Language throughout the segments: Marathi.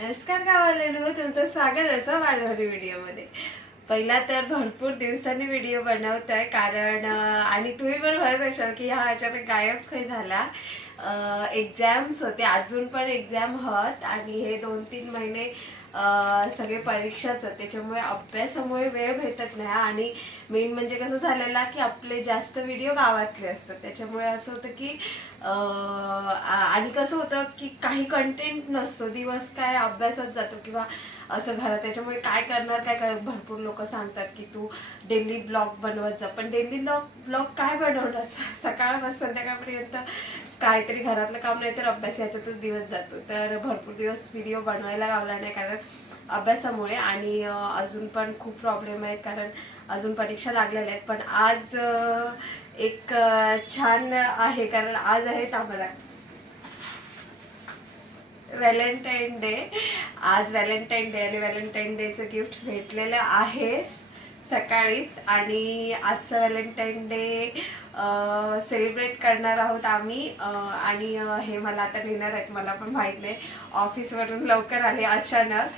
नमस्कार गावाला तुमचं स्वागत असं वालवारी व्हिडिओमध्ये. पहिला तर भरपूर दिवसांनी व्हिडिओ बनवत आहे कारण आणि तुम्ही पण म्हणत असाल की हा अचानक गायब खय झाला. एक्झाम्स होते, अजून पण एक्झाम होत आणि हे 2-3 महिने सगळे परीक्षाच आहेत, त्याच्यामुळे अभ्यासामुळे वेळ भेटत नाही. आणि मेन म्हणजे कसं झालेला की आपले जास्त व्हिडिओ गावातले असतात, त्याच्यामुळे असं होतं की आणि कसं होतं की काही कंटेंट नसतो, दिवस काय अभ्यासात जातो किंवा असं घरात, त्याच्यामुळे काय करणार काय भरपूर लोक सांगतात की तू डेली ब्लॉग बनवत जा, पण डेली ब्लॉग काय बनवणार सकाळपासून संध्याकाळपर्यंत काहीतरी घरातलं काम नाही तर अभ्यास याच्यातच दिवस जातो. तर भरपूर दिवस व्हिडिओ बनवायला गावला नाही कारण अभ्यासामुळे. आणि अजून पण खूप प्रॉब्लेम आहेत कारण अजून परीक्षा लागलेल्या आहेत. पण आज एक छान आहे कारण आज आहेत आम्हाला व्हॅलेंटाईन डे. आज व्हॅलेंटाईन डे आणि व्हॅलेंटाईन डेचं गिफ्ट भेटलेलं आहे सकाळीच. आणि आजचं व्हॅलेंटाईन डे सेलिब्रेट करणार आहोत आम्ही. आणि हे मला आता नेणार आहेत, मला पण माहीत नाही, ऑफिसवरून लवकर आले अचानक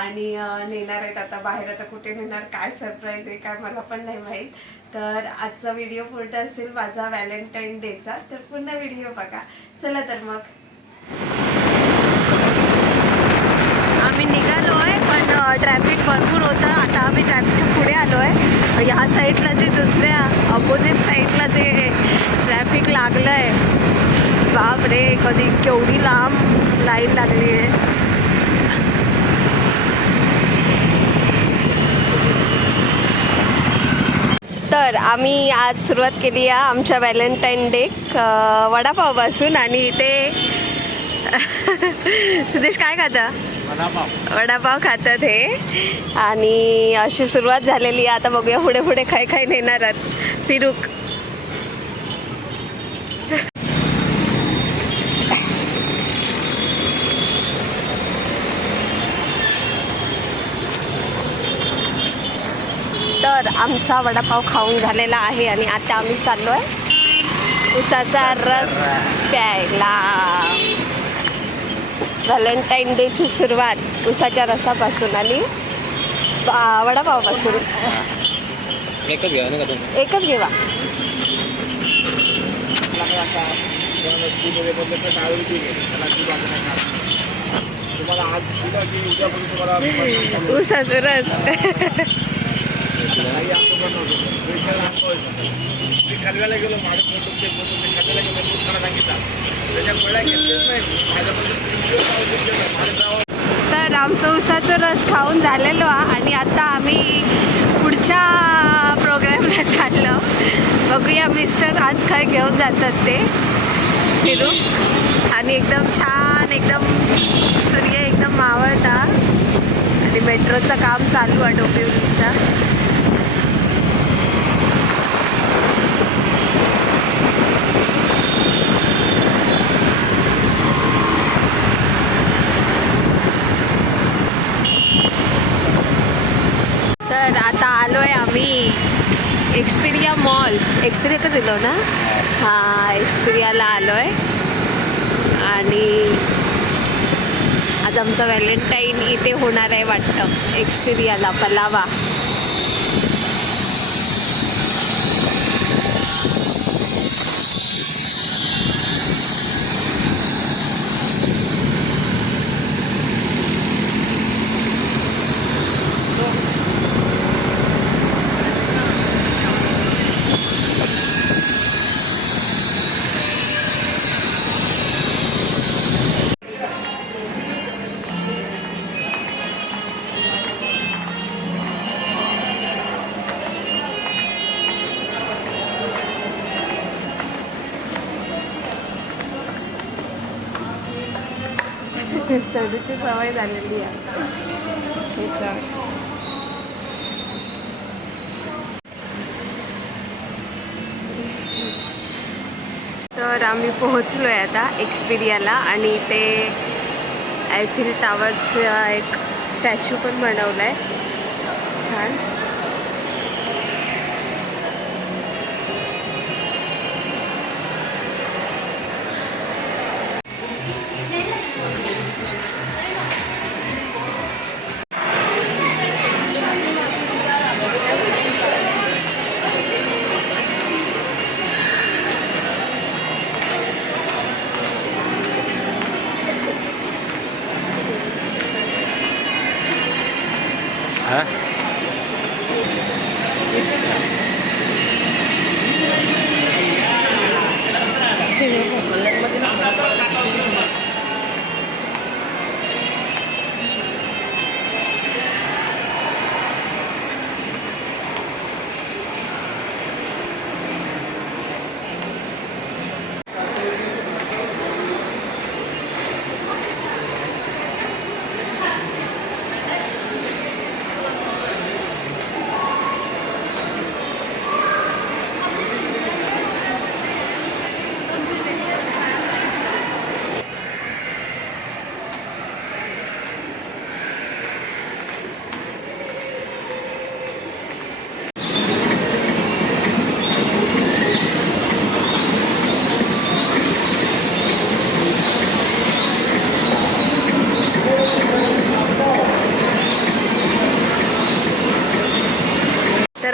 आणि नेणार आहेत आता बाहेर. आता कुठे नेणार, काय सरप्राईज आहे काय मला पण नाही माहीत. तर आजचा व्हिडिओ पूर्ण असेल माझा व्हॅलेंटाईन डेचा, तर पूर्ण व्हिडिओ बघा. चला तर मग आम्ही निघालो आहे, पण ट्रॅफिक भरपूर होतं. आता आम्ही ट्रॅफिकच्या पुढे आलो आहे. ह्या साईडला जे दुसऱ्या अपोजिट साईडला जे ट्रॅफिक लागलं आहे, बापरे कधी केवढी लांब लाईन लागली आहे. तर आम्ही आज सुरुवात केली आहे आमच्या व्हॅलेंटाईन डे वडापावपासून. आणि इथे सुदेश काय खाता? वडापाव खातात हे. आणि अशी सुरुवात झालेली आहे. आता बघूया पुढे पुढे काय काय नेणार आहेत फिरूक. तर आमचा वडापाव खाऊन झालेला आहे आणि आता आम्ही चाललो आहे उसाचा रस प्यायला. व्हॅलेंटाईन डेची सुरुवात उसाच्या रसापासून आणि वडापावपासून. एकच घेवा. उसाचा रस खालव्याला गेलो तर आमचं उसाचं रस खाऊन झालेलो आणि आता आम्ही पुढच्या प्रोग्रामला चाललो. बघूया मिस्टर आज काय घेऊन जातात ते फिरू. आणि एकदम छान, एकदम सूर्य एकदम मावळता आणि मेट्रोचं काम चालू आहे डोंबिवलीचा. तर आता आलो आहे आम्ही एक्सपिरिया मॉल. एक्सपिरियातच गेलो ना, हां एक्सपिरियाला आलो आहे. आणि आज आमचं व्हॅलेंटाईन इथे होणार आहे वाटतं एक्सपिरियाला, पलावा. चढूची सवय झालेली आहे त्याच्यावर. तर आम्ही पोहोचलो आहे आता एक्सपिरियाला. आणि ते ऐफिल टावरचा एक स्टॅच्यू पण बनवला आहे छान.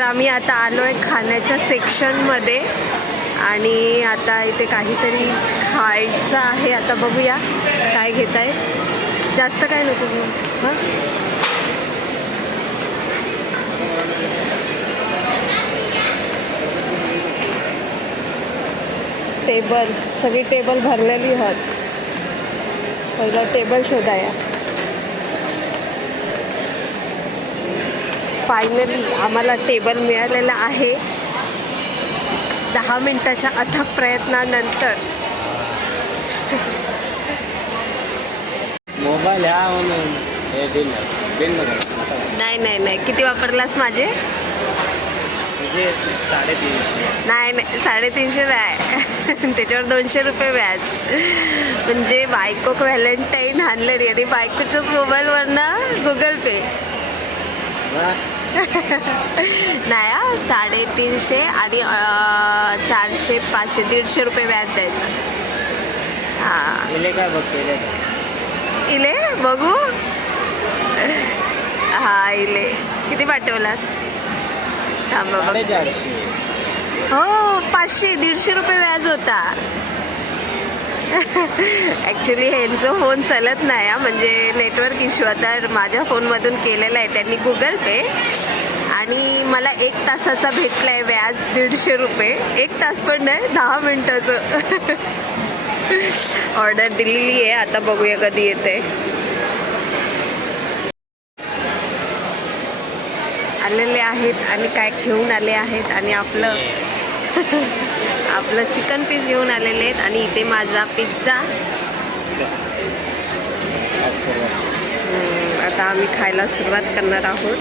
आम्ही आता आलो आहे खाण्याच्या सेक्शनमध्ये आणि आता इथे काहीतरी खायचं आहे. आता बघूया काय घेत आहे. जास्त काय नको घेऊ. हां, टेबल, सगळी टेबल भरलेली आहेत. पहिला टेबल शोधाया. फायनली आम्हाला टेबल मिळालेला आहे 10 मिनिटाच्या अथक प्रयत्नानंतर. मोबाईल ह्या म्हणून हे बिल नाही नाही नाही, किती वापरलास माझे? म्हणजे 350. नाही नाही, 350 व्याज त्याच्यावर 200 रुपये व्याज. म्हणजे बायको व्हॅलेंटाईन आणलं रे आणि बायकोच्याच मोबाईलवरनं गुगल पे. नाही हा, 350 आणि 400 500 150 रुपये व्याज द्यायचं. हां, इले काय बघते इले बघू. हा इले किती पाठवलास? थांबा बघ. 450. हो, 500 150 रुपये व्याज होता. ॲक्च्युली ह्यांचं फोन चालत नाही हा, म्हणजे नेटवर्क इश्यू. आता माझ्या फोनमधून केलेला आहे त्यांनी गुगल पे आणि मला 1 तासाचा भेटला आहे व्याज 150 रुपये. 1 तास पण नाही, 10 मिनटाचं. ऑर्डर दिलेली आहे, आता बघूया कधी येते. आलेले आहेत आणि काय घेऊन आले आहेत आणि आपलं चिकन पीस घेऊन आलेले आहेत आणि इथे माझा पिझ्झा. आता आम्ही खायला सुरुवात करणार आहोत.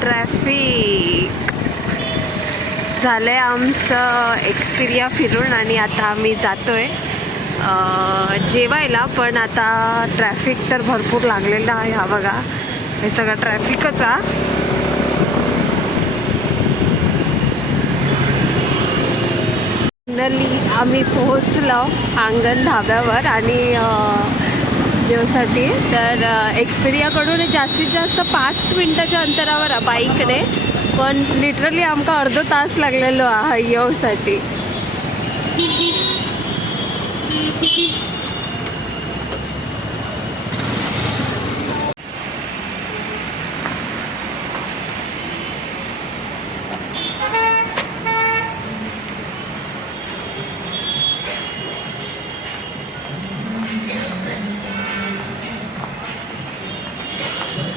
ट्रॅफिक झालंय आमचं एक्सपिरिया फिरून आणि आता आम्ही जातोय जेवायला. पण आता ट्रॅफिक तर भरपूर लागलेला आहे. हा बघा, हे सगळं ट्रॅफिकच आहे. फायनली आम्ही पोहोचलो आंगण धाब्यावर आणि जेवसाठी. तर एक्सपिरियाकडून जास्तीत जास्त 5 मिनटाच्या अंतरावर बाईकने, पण लिटरली आमका अर्धा तास लागलेलो आहे येऊसाठी.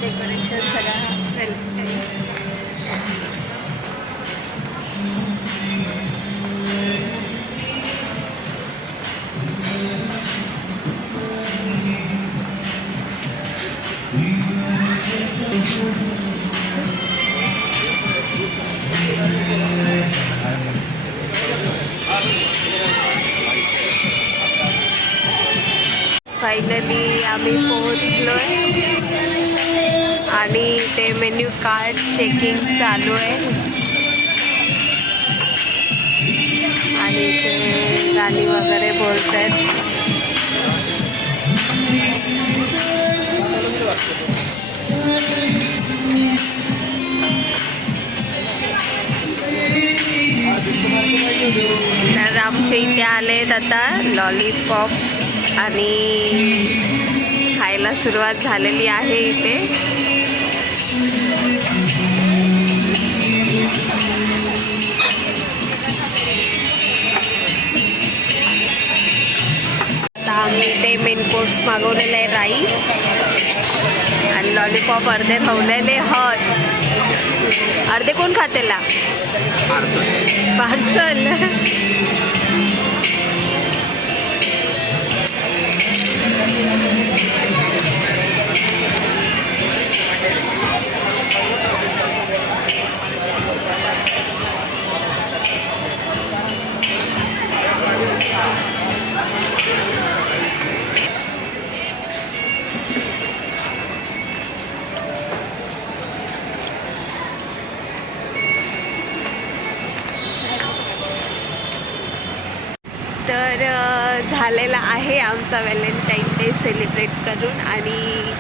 डेकोरेशन सगळं फायनली आम्ही पोहोचलोय आणि ते मेन्यू कार्ड चेकिंग चालू आहे आणि ते गाणी वगैरे बोलत आहेत. तर आमच्या इथे आलेत आता लॉलीपॉप आणि खायला सुरुवात झालेली आहे इथे. आता आम्ही ते मेन कोर्स मागवलेलं आहे, राईस आणि लॉलीपॉप अर्धे ठेवलेले हत. अर्धे कोण खातेला? पार्सल. झालेला आहे आमचा व्हॅलेंटाईन डे सेलिब्रेट करून आणि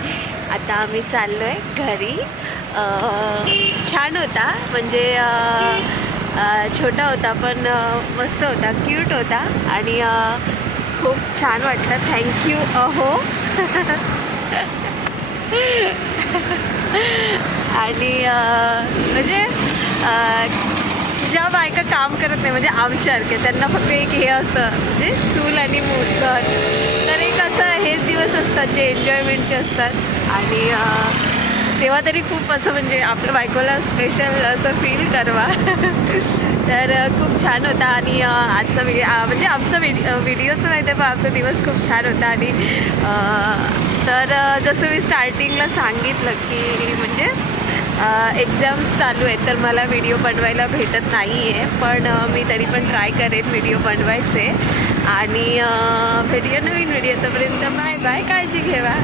आता आम्ही चाललो आहे घरी. छान होता, म्हणजे छोटा होता पण मस्त होता, क्यूट होता आणि खूप छान वाटलं. थँक्यू अहो. आणि म्हणजे ज्या बायका काम करत नाही म्हणजे आमच्यासारखे, त्यांना फक्त एक हे असतं म्हणजे चूल आणि मूल घर, तर एक असं हेच दिवस असतात जे एन्जॉयमेंटचे असतात. आणि तेव्हा तरी खूप असं म्हणजे आपल्या बायकोला स्पेशल असं फील करवा. तर खूप छान होता. आणि आजचा म्हणजे आमचा व्हिडिओचं माहिती आहे, पण आमचा दिवस खूप छान होता. आणि तर जसं मी स्टार्टिंगला सांगितलं की म्हणजे एक्झाम्स चालू आहेत, तर मला व्हिडिओ बनवायला भेटत नाही आहे, पण मी तरी पण ट्राय करेन व्हिडिओ बनवायचे. आणि भेटूया नवीन व्हिडिओ. तोपर्यंत बाय बाय, काळजी घेवा.